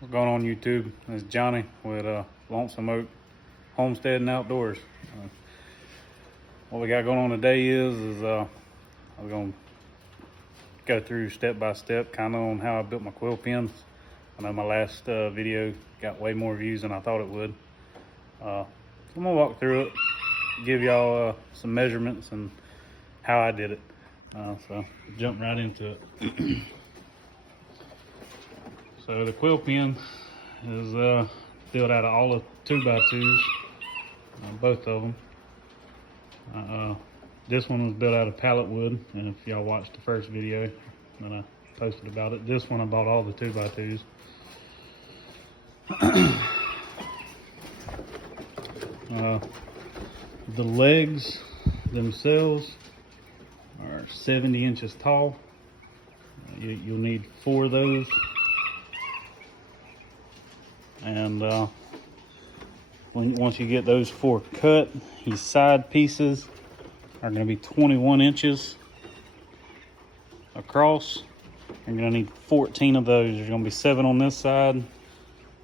What's going on YouTube? It's Johnny with Lonesome Oak Homestead and Outdoors. What we got going on today is I'm going to go through step by step kind of on how I built my quail pens. I know my last video got way more views than I thought it would. I'm going to walk through it, give y'all some measurements and how I did it. So jump right into it. So the quail pen is built out of all the 2x2s, both of them. This one was built out of pallet wood, and if y'all watched the first video that I posted about it, this one I bought all the 2x2s. The legs themselves are 70 inches tall. You'll need 4 of those. And once you get those 4 cut, these side pieces are going to be 21 inches across. You're going to need 14 of those. There's going to be 7 on this side,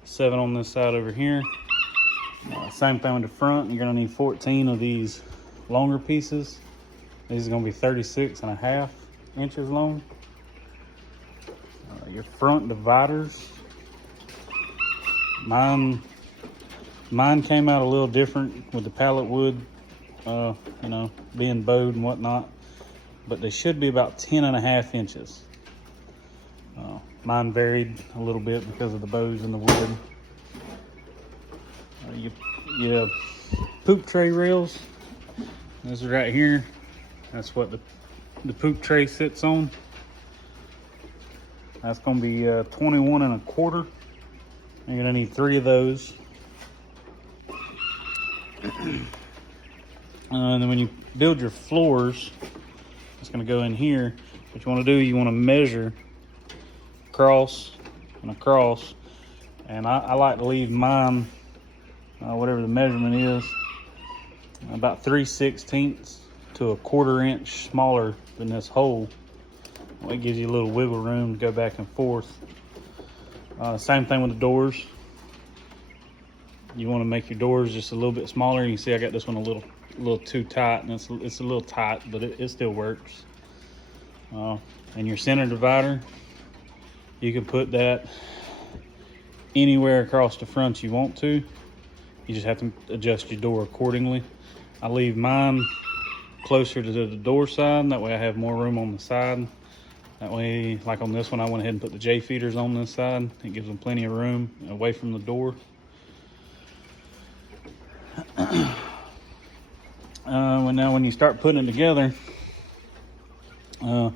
7 on this side over here. Same thing with the front. You're going to need 14 of these longer pieces. These are going to be 36.5 inches long. Your front dividers. Mine came out a little different with the pallet wood, being bowed and whatnot, but they should be about 10.5 inches. Mine varied a little bit because of the bows and the wood. Your poop tray rails, this is right here. That's what the poop tray sits on. That's going to be 21.25. You're going to need 3 of those. And then when you build your floors, it's going to go in here. What you want to do, you want to measure across and across. And I like to leave mine, whatever the measurement is, about 3/16 to a 1/4 inch smaller than this hole. It gives you a little wiggle room to go back and forth. Same thing with the doors. You want to make your doors just a little bit smaller. You can see I got this one a little too tight, and it's a little tight, but it still works. And your center divider, you can put that anywhere across the front you want to. You just have to adjust your door accordingly. I leave mine closer to the door side. That way I have more room on the side. That way, like on this one, I went ahead and put the J feeders on this side. It gives them plenty of room away from the door. Now when you start putting it together, the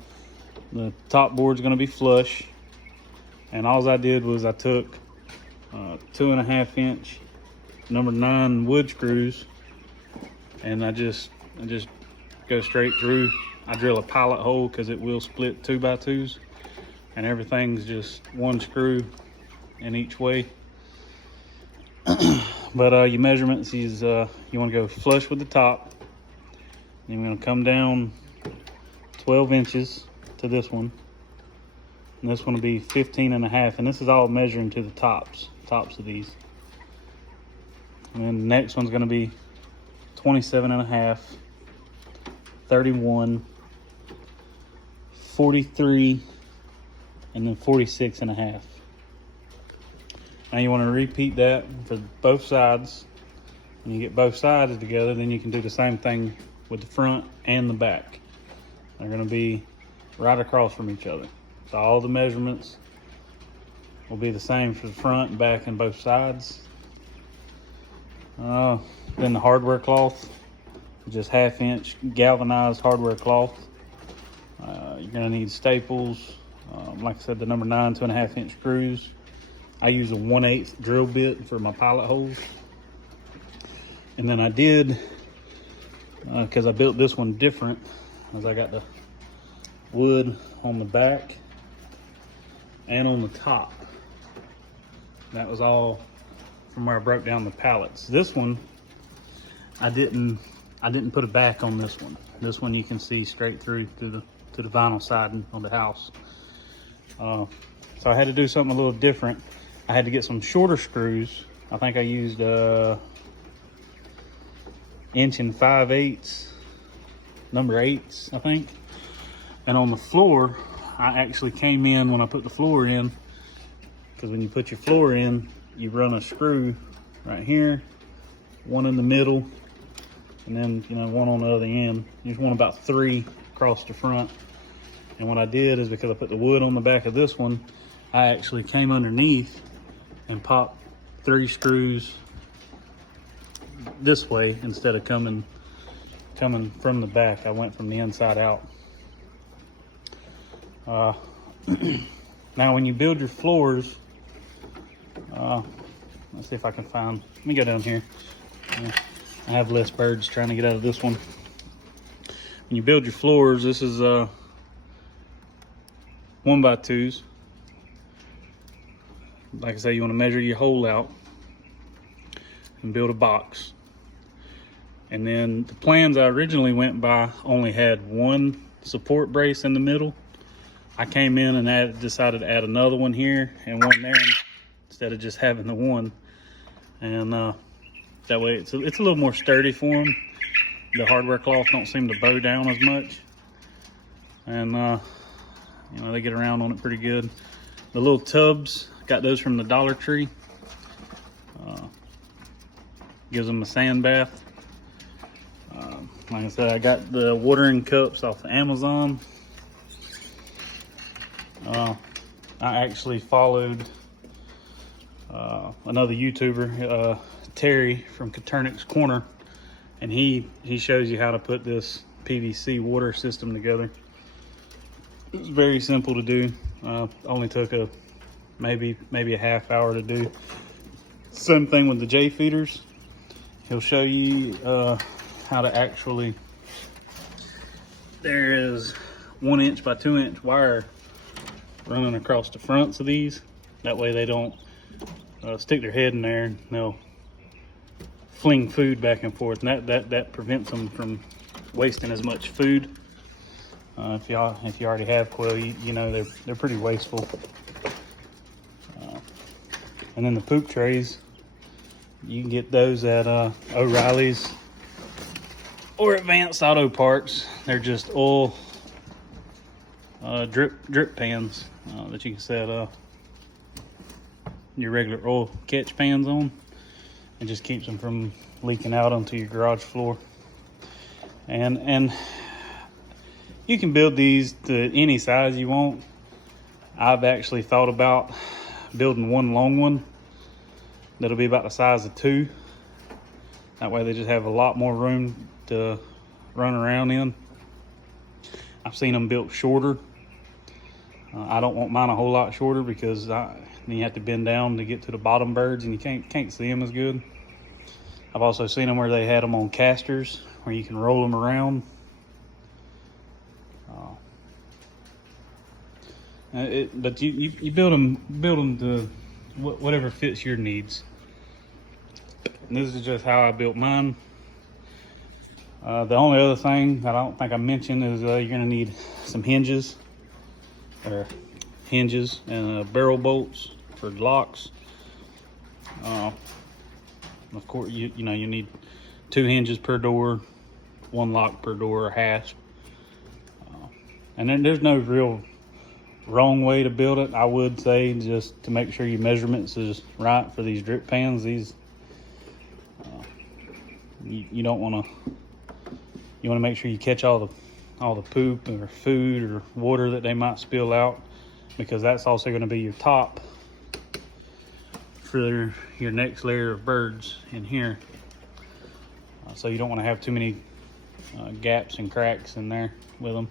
top board's going to be flush. And all I did was I took 2.5 inch number 9 wood screws, and I just go straight through. I drill a pilot hole because it will split 2x2s, and everything's just 1 screw in each way. But your measurements is you want to go flush with the top. Then you're going to come down 12 inches to this one, and this one will be 15.5, and this is all measuring to the tops of these. And then the next one's going to be 27.5, 31, 43, and then 46.5. Now you want to repeat that for both sides. When you get both sides together, then you can do the same thing with the front and the back. They're going to be right across from each other. So all the measurements will be the same for the front and back and both sides. Then the hardware cloth, just 1/2 inch galvanized hardware cloth. You're going to need staples. Like I said, the number 9 2.5 inch screws. I use a 1/8 drill bit for my pilot holes. And then I did, because I built this one different, as I got the wood on the back and on the top. That was all from where I broke down the pallets. This one, I didn't put a back on this one. This one you can see straight through to the vinyl siding on the house. So I had to do something a little different. I had to get some shorter screws. I think I used 1 5/8", number 8s, I think. And on the floor, I actually came in when I put the floor in, because when you put your floor in, you run a screw right here, one in the middle, and then one on the other end. You just want about 3 across the front. And what I did is, because I put the wood on the back of this one, I actually came underneath and popped 3 screws this way instead of coming from the back. I went from the inside out. Now when you build your floors, let's see if I can find, let me go down here. I have less birds trying to get out of this one. When you build your floors, this is 1x2s. Like I say, you want to measure your hole out and build a box. And then the plans I originally went by only had 1 support brace in the middle. I came in and decided to add another one here and one there instead of just having the one. And that way it's a little more sturdy for them. The hardware cloth don't seem to bow down as much. And they get around on it pretty good. The little tubs, got those from the Dollar Tree. Gives them a sand bath. Like I said, I got the watering cups off of Amazon. I actually followed another YouTuber, Terry from Katernik's Corner, and he shows you how to put this PVC water system together. It's very simple to do. Only took maybe a half hour to do. Same thing with the J feeders. He'll show you how to actually, there is 1 inch by 2 inch wire running across the fronts of these. That way they don't stick their head in there and they'll fling food back and forth, and that prevents them from wasting as much food. If you already have quail, you know they're pretty wasteful. And then the poop trays, you can get those at O'Reilly's or Advanced Auto Parts. They're just oil drip pans that you can set your regular oil catch pans on. It just keeps them from leaking out onto your garage floor. And you can build these to any size you want. I've actually thought about building one long one that'll be about the size of 2. That way they just have a lot more room to run around in. I've seen them built shorter. I don't want mine a whole lot shorter because then you have to bend down to get to the bottom birds and you can't see them as good. I've also seen them where they had them on casters where you can roll them around. But you build them to whatever fits your needs. And this is just how I built mine. The only other thing that I don't think I mentioned is you're gonna need some hinges and barrel bolts for locks. Of course, you need 2 hinges per door, 1 lock per door or hasp. And then there's no real wrong way to build it. I would say, just to make sure your measurements is right for these drip pans. These you don't want to. You want to make sure you catch all the poop or food or water that they might spill out, because that's also going to be your top for your next layer of birds in here. So you don't want to have too many gaps and cracks in there with them.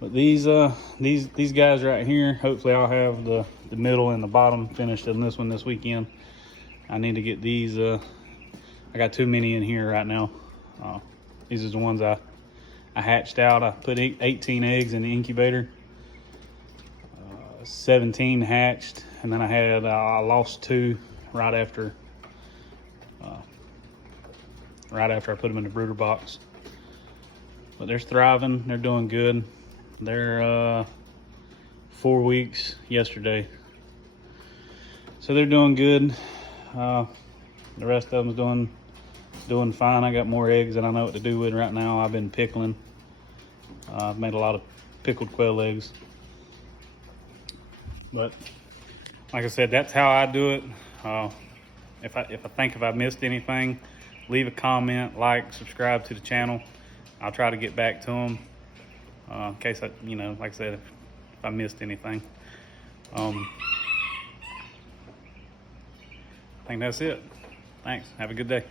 But these guys right here, hopefully I'll have the middle and the bottom finished in this one this weekend. I need to get these. I got too many in here right now. These are the ones I hatched out. I put 18 eggs in the incubator. 17 hatched, and then I lost 2 right after I put them in the brooder box. But they're thriving. They're doing good. They're 4 weeks yesterday. So they're doing good. The rest of them's doing fine. I got more eggs than I know what to do with right now. I've been pickling. I've made a lot of pickled quail eggs. But like I said, that's how I do it. If I missed anything, leave a comment, like, subscribe to the channel. I'll try to get back to them in case like I said, if I missed anything. I think that's it. Thanks. Have a good day.